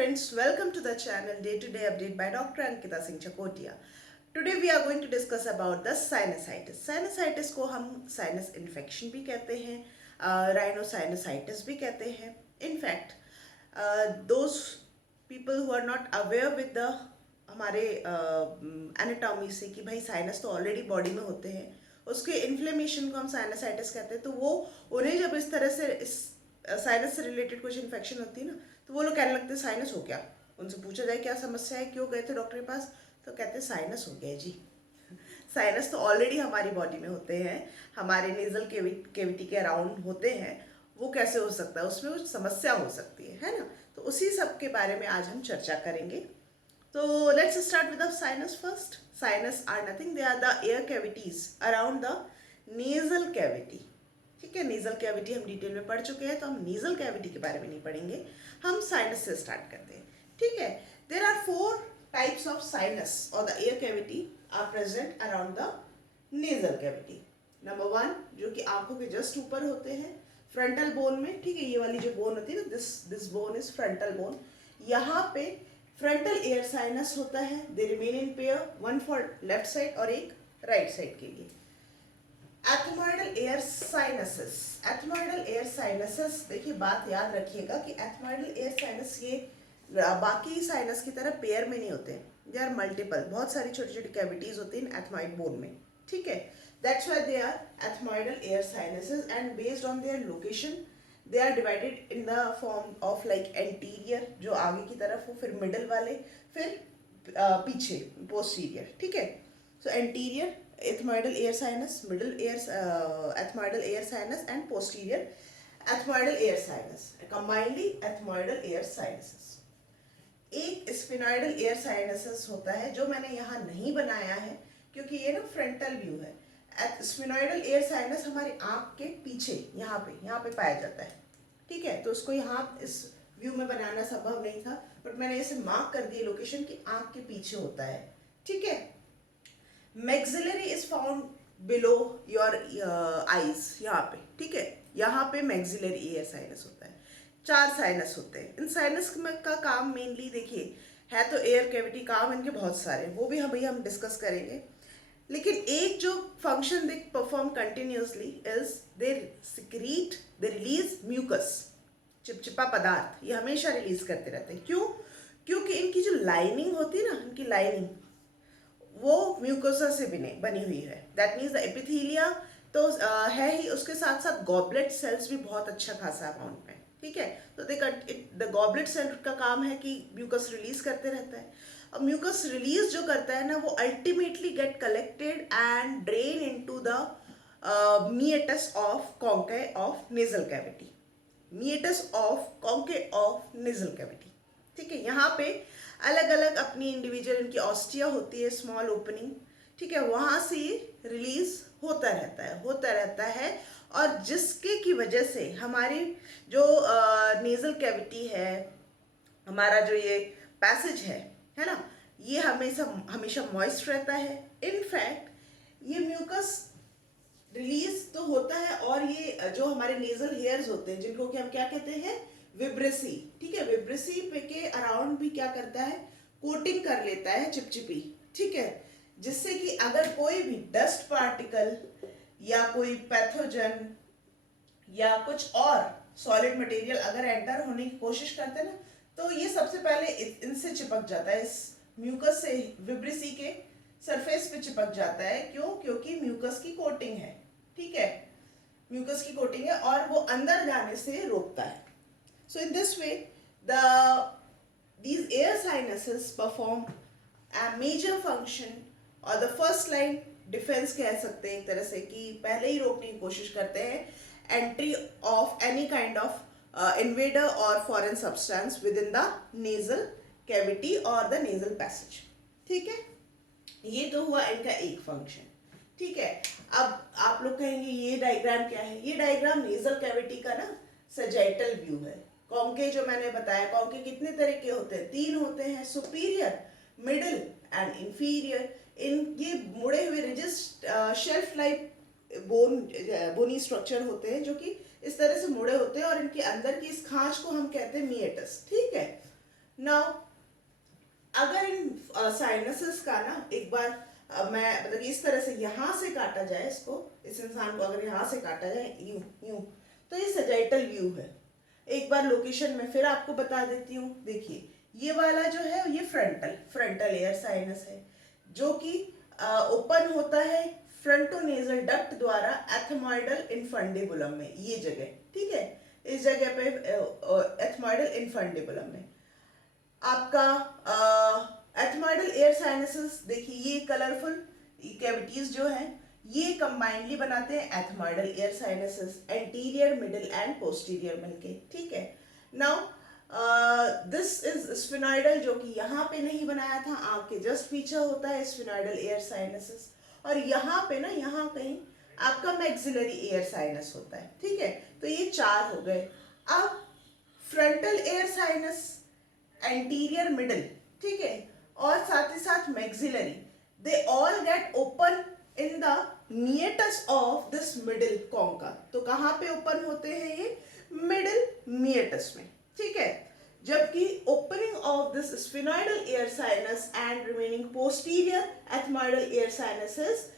friends, welcome to the channel Day-to-Day Update by Dr. Ankita Singh Chakotia. Today we are going to discuss about the sinusitis. Sinusitis को हम sinus infection भी कहते हैं, rhinosinusitis भी कहते हैं. In fact, those people who are not aware with the हमारे anatomy से कि भाई साइनस तो ऑलरेडी बॉडी में होते हैं, उसके इन्फ्लेमेशन को हम साइनसाइटिस कहते हैं. तो वो उन्हें जब इस तरह से इस साइनस से रिलेटेड कुछ इन्फेक्शन होती है ना, तो वो लोग कहने लगते हैं साइनस हो गया. उनसे पूछा जाए क्या समस्या है, क्यों गए थे डॉक्टर के पास, तो कहते हैं साइनस हो गया जी. साइनस तो ऑलरेडी हमारी बॉडी में होते हैं, हमारे नेजल केविटी के अराउंड होते हैं. वो कैसे हो सकता है, उसमें कुछ समस्या हो सकती है ना. तो उसी सब के बारे में आज हम चर्चा करेंगे. So let's start with the sinus first. Sinus are nothing, they are the air cavities around the nasal cavity. ठीक है, nasal cavity हम डिटेल में पढ़ चुके हैं, तो हम nasal cavity के बारे में नहीं पढ़ेंगे, हम sinus से स्टार्ट करते हैं. ठीक है, there are 4 types of sinus or the air cavity are present around the nasal cavity. Number 1 जो कि आंखों के जस्ट ऊपर होते हैं, फ्रंटल बोन में. ठीक है, ये वाली जो बोन होती है ना, this bone is frontal bone. यहाँ पे फ्रंटल एयर साइनस होता है. They remain in pair, one for left side और एक राइट साइड के लिए. Ethmoidal air sinuses. Ethmoidal air sinuses, देखिए बात याद रखिएगा कि एथमोइडल एयर साइनस ये बाकी साइनस की तरह पेयर में नहीं होते. दे आर मल्टीपल, बहुत सारी छोटी छोटी कैविटीज होती हैं एथमोइड बोन में. ठीक है, that's why they are ethmoidal air sinuses and based on their location they are divided in the form of like anterior जो आगे की तरफ हो, फिर मिडल वाले, फिर पीछे पोस्टीरियर. ठीक है, सो anterior ethmoidal air sinus, middle air ethmoidal air sinus and posterior ethmoidal air sinus, combinedly ethmoidal air sinuses. एक स्फिनोइडल एयर साइनसेस होता है जो मैंने यहाँ नहीं बनाया है क्योंकि ये ना फ्रंटल व्यू है. स्फिनोइडल एयर साइनस हमारे आँख के पीछे यहाँ पे पाया जाता है. ठीक है, तो उसको यहाँ इस व्यू में बनाना संभव नहीं था, बट मैंने इसे मार्क कर दिया लोकेशन कि आँख के पीछे होता है. ठीक है, maxillary is found below your eyes, यहाँ पे. ठीक है, यहाँ पे मैक्सिलरी एयर साइनस होता है. 4 साइनस होते हैं. इन साइनस का काम मेनली देखिए है तो एयर कैविटी, काम इनके बहुत सारे, वो भी हम डिस्कस करेंगे. लेकिन एक जो function they perform continuously is they secrete, they release mucus, चिपचिपा पदार्थ. ये हमेशा रिलीज करते रहते हैं. क्यों? क्योंकि इनकी जो लाइनिंग होती है ना, इनकी लाइनिंग वो म्यूकोसा से बनी हुई है. दैट मीन्स द एपिथेलिया तो है ही, उसके साथ साथ गॉबलेट सेल्स भी बहुत अच्छा खासा अमाउंट में. ठीक है, तो द गॉबलेट सेल का काम है कि म्यूकस रिलीज करते रहता है. अब म्यूकस रिलीज जो करता है ना, वो ultimately get collected and drain into the meatus of conchae of nasal cavity. Meatus of conchae of nasal cavity. ठीक है, यहाँ पे अलग अलग अपनी इंडिविजुअल इनकी ऑस्टिया होती है, स्मॉल ओपनिंग. ठीक है, वहाँ से रिलीज होता रहता है और जिसके की वजह से हमारी जो नेजल कैविटी है, हमारा जो ये पैसेज है ना, ये हमेशा मॉइस्ट रहता है. इनफैक्ट ये म्यूकस रिलीज तो होता है और ये जो हमारे नेजल हेयर्स होते हैं जिनको कि हम क्या कहते हैं, विब्रेसी. ठीक है, विब्रेसी पे के अराउंड भी क्या करता है, कोटिंग कर लेता है, चिपचिपी. ठीक है, जिससे कि अगर कोई भी डस्ट पार्टिकल या कोई पैथोजन या कुछ और सॉलिड मटेरियल अगर एंटर होने की कोशिश करते हैं ना, तो ये सबसे पहले इनसे चिपक जाता है, इस म्यूकस से विब्रेसी के सरफेस पे चिपक जाता है. क्यों? क्योंकि म्यूकस की कोटिंग है. ठीक है, म्यूकस की कोटिंग है और वो अंदर जाने से रोकता है. So in this way these air sinuses perform a major function और द फर्स्ट लाइन डिफेंस कह सकते हैं एक तरह से, कि पहले ही रोकने की कोशिश करते हैं entry of any kind of invader और foreign substance within the nasal cavity और द नेजल पैसेज. ठीक है, ये तो हुआ इनका एक फंक्शन. ठीक है, अब आप लोग कहेंगे ये डायग्राम क्या है. ये डायग्राम नेजल कैविटी का ना सजाइटल व्यू है. कॉन्के जो मैंने बताया, कॉन्के कितने तरह के होते हैं, 3 होते हैं, सुपीरियर, मिडिल एंड इंफीरियर. ये मुड़े हुए rigid shelf like bony structure होते हैं जो कि इस तरह से मुड़े होते हैं और इनके अंदर की इस खांच को हम कहते हैं मीएटस. ठीक है, नाउ अगर इन साइनसेस का ना एक बार मैं मतलब इस तरह से यहाँ से काटा जाए इसको, इस इंसान को अगर यहाँ से काटा जाए यूं यूं, तो ये सजाइटल व्यू है। एक बार लोकेशन में फिर आपको बता देती हूँ। देखिए ये वाला जो है ये फ्रंटल एयर साइनस है, जो कि ओपन होता है फ्रंटोनेजल डक्ट द्वारा एथमॉइडल इनफंडिबुलम में, ये जगह, ठीक है, इस जगह पे एथमॉइडल इनफंडिबुलम में आपका एथमॉइडल एयर साइनसेस। देखिए ये कलरफुल कैविटीज जो हैं ये कंबाइनली बनाते हैं ethmoidal air sinuses, anterior, middle and posterior मिलके, ठीक है। नाउ दिस इज स्फिनॉइडल, जो कि यहाँ पे नहीं बनाया था, आंख के जस्ट पीछे होता है स्फिनॉइडल एयर साइनसेस, और यहाँ पे ना यहाँ कहीं आपका मैक्सिलरी एयर साइनस होता है, ठीक है। तो ये 4 हो गए। अब frontal air sinus, anterior, middle, ठीक है, और साथ ही साथ maxillary, they all get open in the meatus of this middle concha. तो कहाँ पे ओपन होते हैं ये? मिडिल मीएटस में, ठीक है। जबकि opening of this sphenoidal air sinus and remaining posterior ethmoidal air sinuses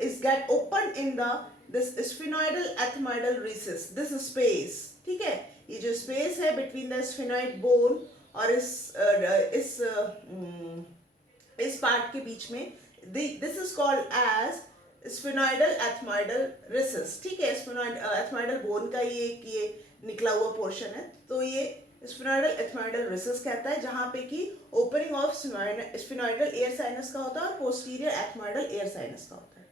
is get open in the this sphenoidal ethmoidal recess, this space, ठीक है। ये जो स्पेस है बिटवीन द स्फिनॉइड बोन और इस पार्ट के बीच में, this is called as sphenoidal ethmoidal recess, ठीक है। एथमॉइडल बोन का ये निकला हुआ पोर्शन है, तो ये स्फिनॉइडल एथमॉइडल रिसेस कहता है, जहां पे कि ओपनिंग ऑफ स्फिनॉइडल एयर साइनस का होता है और पोस्टीरियर एथमॉइडल एयर साइनस का होता है,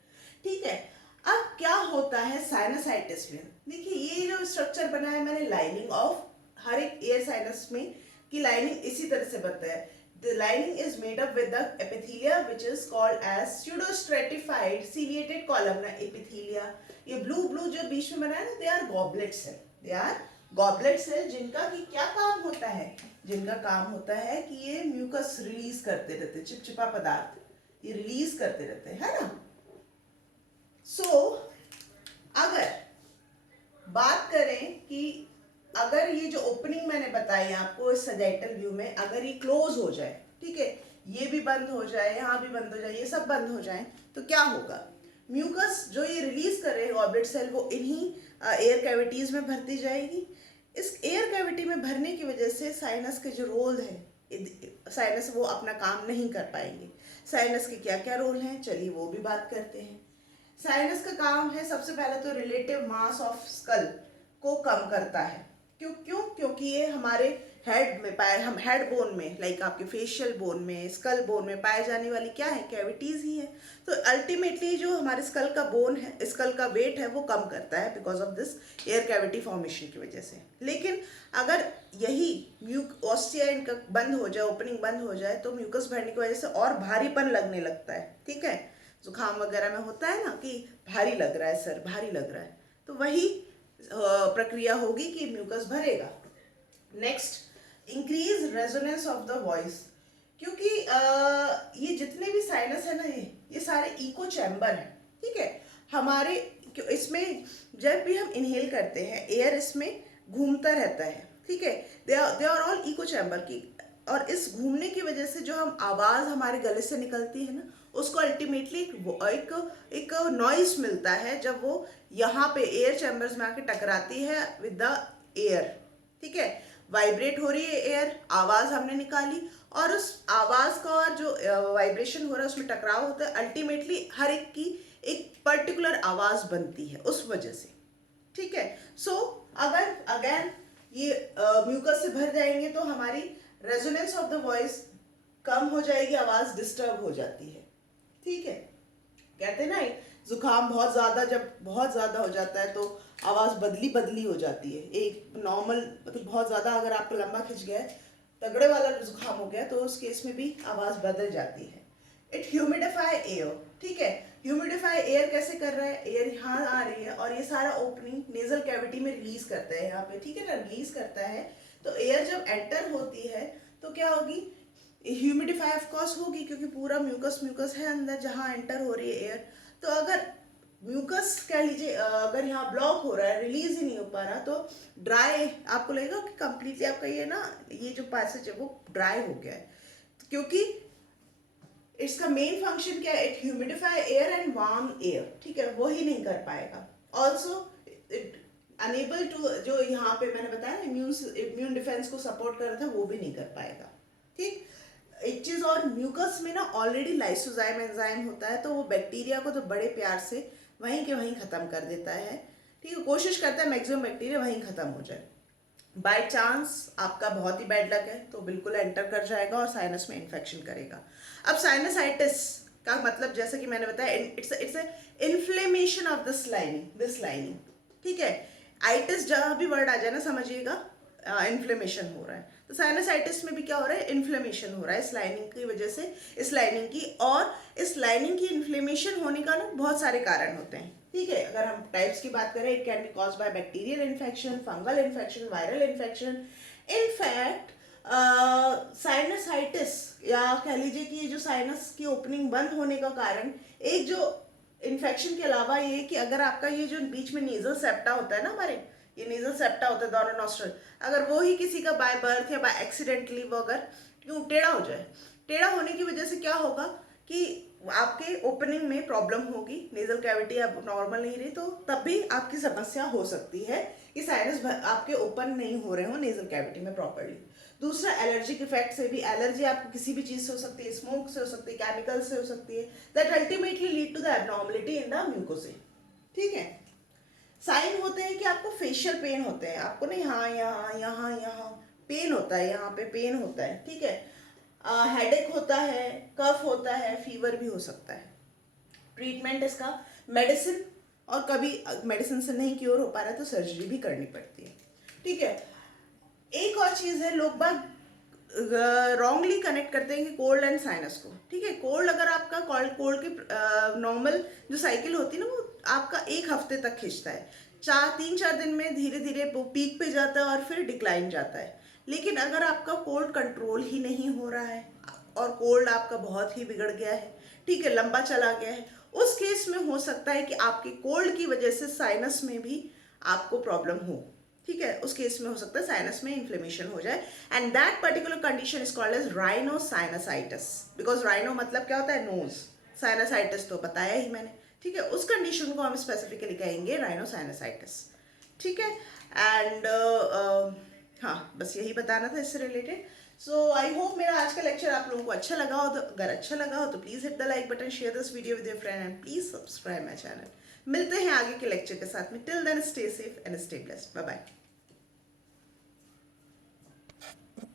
ठीक है। अब क्या होता है साइनसाइटिस में? देखिए ये जो स्ट्रक्चर बना है मैंने लाइनिंग ऑफ हर एक एयर साइनस में की लाइनिंग इसी तरह से बनता है। The lining is made up with the epithelia which is called as pseudostratified ciliated columnar epithelia। ये blue जो बीच में बना है ना, they are goblet cell, they are goblet cell, जिनका कि क्या काम होता है? जिनका काम होता है कि ये म्यूकस रिलीज करते रहते हैं, चिपचिपा पदार्थ ये रिलीज करते रहते हैं, है ना। अगर बात करें कि अगर ये जो ओपनिंग मैंने बताई आपको इस सजाइटल व्यू में, अगर ये क्लोज हो जाए, ठीक है, ये भी बंद हो जाए, यहाँ भी बंद हो जाए, ये सब बंद हो जाए, तो क्या होगा? म्यूकस जो ये रिलीज कर रहे हैं गॉबलेट सेल, वो इन्हीं एयर कैविटीज में भरती जाएगी। इस एयर कैविटी में भरने की वजह से साइनस के जो रोल है, साइनस वो अपना काम नहीं कर पाएंगे। साइनस के क्या क्या रोल हैं, चलिए वो भी बात करते हैं। साइनस का काम है सबसे पहले तो रिलेटिव मास ऑफ स्कल को कम करता है। क्योंकि ये हमारे हेड में पाए, हम हेड बोन में, लाइक आपके फेशियल बोन में, स्कल बोन में पाए जाने वाली क्या है? कैविटीज ही है। तो अल्टीमेटली जो हमारे स्कल का बोन है, स्कल का वेट है, वो कम करता है because of this air cavity formation की वजह से। लेकिन अगर यही ऑस्टिया इनका बंद हो जाए, ओपनिंग बंद हो जाए, तो म्यूकस भरने की वजह से और भारीपन लगने लगता है, ठीक है। जुकाम वगैरह में होता है ना कि भारी लग रहा है, सर भारी लग रहा है, तो वही प्रक्रिया होगी कि म्यूकस भरेगा। Next, increase resonance of the voice, क्योंकि ये जितने भी साइनस है ना, ये सारे इको चैम्बर हैं, ठीक है। हमारे इसमें जब भी हम इनहेल करते हैं, एयर इसमें घूमता रहता है, ठीक है। They are all echo chamber की, और इस घूमने की वजह से जो हम आवाज़ हमारे गले से निकलती है ना, उसको अल्टीमेटली एक नॉइस मिलता है जब वो यहाँ पे एयर चैम्बर्स में आके टकराती है विद द एयर, ठीक है। वाइब्रेट हो रही है एयर, आवाज़ हमने निकाली, और उस आवाज़ का और जो वाइब्रेशन हो रहा है उसमें टकराव होता है, अल्टीमेटली हर एक की एक पर्टिकुलर आवाज़ बनती है उस वजह से, ठीक है। अगर अगेन ये म्यूकस से भर जाएंगे तो हमारी रेजोनेंस ऑफ द वॉइस कम हो जाएगी, आवाज़ डिस्टर्ब हो जाती है, ठीक है। कहते हैं ना, जुकाम जब बहुत ज़्यादा हो जाता है तो आवाज़ बदली हो जाती है। एक नॉर्मल मतलब बहुत ज़्यादा अगर आपको लंबा खिंच गया, तगड़े वाला जुकाम हो गया, तो उस केस में भी आवाज़ बदल जाती है। इट ह्यूमिडिफाई एयर, ठीक है। ह्यूमिडिफाई एयर कैसे कर रहा है? एयर यहाँ आ रही है और ये सारा ओपनिंग नेजल कैविटी में रिलीज करता है, यहाँ पे, ठीक है ना, रिलीज करता है। तो एयर जब एंटर होती है तो क्या होगी? ह्यूमिडिफाई ऑफ कोर्स होगी, क्योंकि पूरा म्यूकस है अंदर जहाँ एंटर हो रही है एयर। तो अगर म्यूकस कह लीजिए, अगर यहाँ ब्लॉक हो रहा है, रिलीज ही नहीं हो पा रहा, तो ड्राई आपको लगेगा कि कंप्लीटली आपका ये ना, ये जो पैसेज है वो ड्राई हो गया है, क्योंकि इसका मेन फंक्शन क्या है, it humidify air and warm air, ठीक है, वो ही नहीं कर पाएगा। ऑल्सो इट अनेबल टू, जो यहाँ पे मैंने बताया इम्यून डिफेंस को सपोर्ट कर रहा था, वो भी नहीं कर पाएगा, ठीक। एक चीज और, म्यूकस में ना ऑलरेडी लाइसोजाइम एंजाइम होता है, तो वो बैक्टीरिया को तो बड़े प्यार से वहीं के वहीं खत्म कर देता है, ठीक है, कोशिश करता है मैक्सिमम बैक्टीरिया वहीं खत्म हो जाए। बाय चांस आपका बहुत ही बैड लक है तो बिल्कुल एंटर कर जाएगा और साइनस में इन्फेक्शन करेगा। अब साइनसाइटिस का मतलब, जैसे कि मैंने बताया, it's inflammation of this lining, ठीक है। आइटिस जहाँ भी वर्ड आ जाए ना, समझिएगा इन्फ्लेमेशन हो रहा है। तो साइनसाइटिस में भी क्या हो रहा है, इन्फ्लेमेशन हो रहा है इस लाइनिंग की वजह से, इस लाइनिंग की। और इस लाइनिंग की इन्फ्लेमेशन होने का ना बहुत सारे कारण होते हैं, ठीक है। अगर हम टाइप्स की बात करें, it can be cause by bacterial infection, fungal infection, viral infection. In fact sinusitis, या कह लीजिए कि ये जो साइनस की ओपनिंग बंद होने का कारण, एक जो इन्फेक्शन के अलावा ये कि अगर आपका ये जो बीच में नेजल सेप्टा होता है ना, हमारे ये नेजल सेप्टा होता है दोनों नॉस्ट्रल, अगर वो ही किसी का बाय बर्थ या बाय एक्सीडेंटली वो अगर क्यों टेढ़ा हो जाए, टेढ़ा होने की वजह से क्या होगा कि आपके ओपनिंग में प्रॉब्लम होगी, नेजल कैविटी अब नॉर्मल नहीं रही, तो तब भी आपकी समस्या हो सकती है कि साइनस आपके ओपन नहीं हो रहे हो नेजल कैविटी में प्रॉपरली। दूसरा, एलर्जिक इफेक्ट से भी, एलर्जी आपको किसी भी चीज से हो सकती है, स्मोक से हो सकती है, केमिकल से हो सकती है, that ultimately lead to the abnormality in the mucosa, ठीक है। साइन होते हैं कि आपको फेशियल पेन होते हैं, आपको ना यहाँ यहाँ यहाँ यहाँ पेन होता है, यहाँ पे पेन होता है, ठीक है। हेडेक होता है, कफ होता है, फीवर भी हो सकता है। ट्रीटमेंट इसका मेडिसिन, और कभी मेडिसिन से नहीं क्योर हो पा रहा है तो सर्जरी भी करनी पड़ती है, ठीक है। एक और चीज़ है, लोग बाग रॉन्गली कनेक्ट करते हैं कि कोल्ड एंड साइनस को, ठीक है। कोल्ड, अगर आपका कोल्ड की नॉर्मल जो साइकिल होती है ना, वो आपका एक हफ्ते तक खींचता है, 3-4 दिन में धीरे धीरे वो पीक पे जाता है और फिर डिक्लाइन जाता है। लेकिन अगर आपका कोल्ड कंट्रोल ही नहीं हो रहा है और कोल्ड आपका बहुत ही बिगड़ गया है, ठीक है, लंबा चला गया है, उस केस में हो सकता है कि आपके कोल्ड की वजह से साइनस में भी आपको प्रॉब्लम हो, ठीक है। उस केस में हो सकता है साइनस में इन्फ्लेमेशन हो जाए, and that particular condition is called as rhinosinusitis, because rhino मतलब क्या होता है, नोज, साइनसाइटिस तो बताया ही मैंने, ठीक है। उस कंडीशन को हम स्पेसिफिकली कहेंगे राइनोसाइनसाइटिस, ठीक है। एंड हाँ, बस यही बताना था इससे रिलेटेड। सो आई होप मेरा आज का लेक्चर आप लोगों को अच्छा लगा हो, तो अगर अच्छा लगा हो तो please hit the like button, share this video with your friend and please subscribe my channel. मिलते हैं आगे के लेक्चर के साथ में, till then stay safe and stay blessed, bye bye.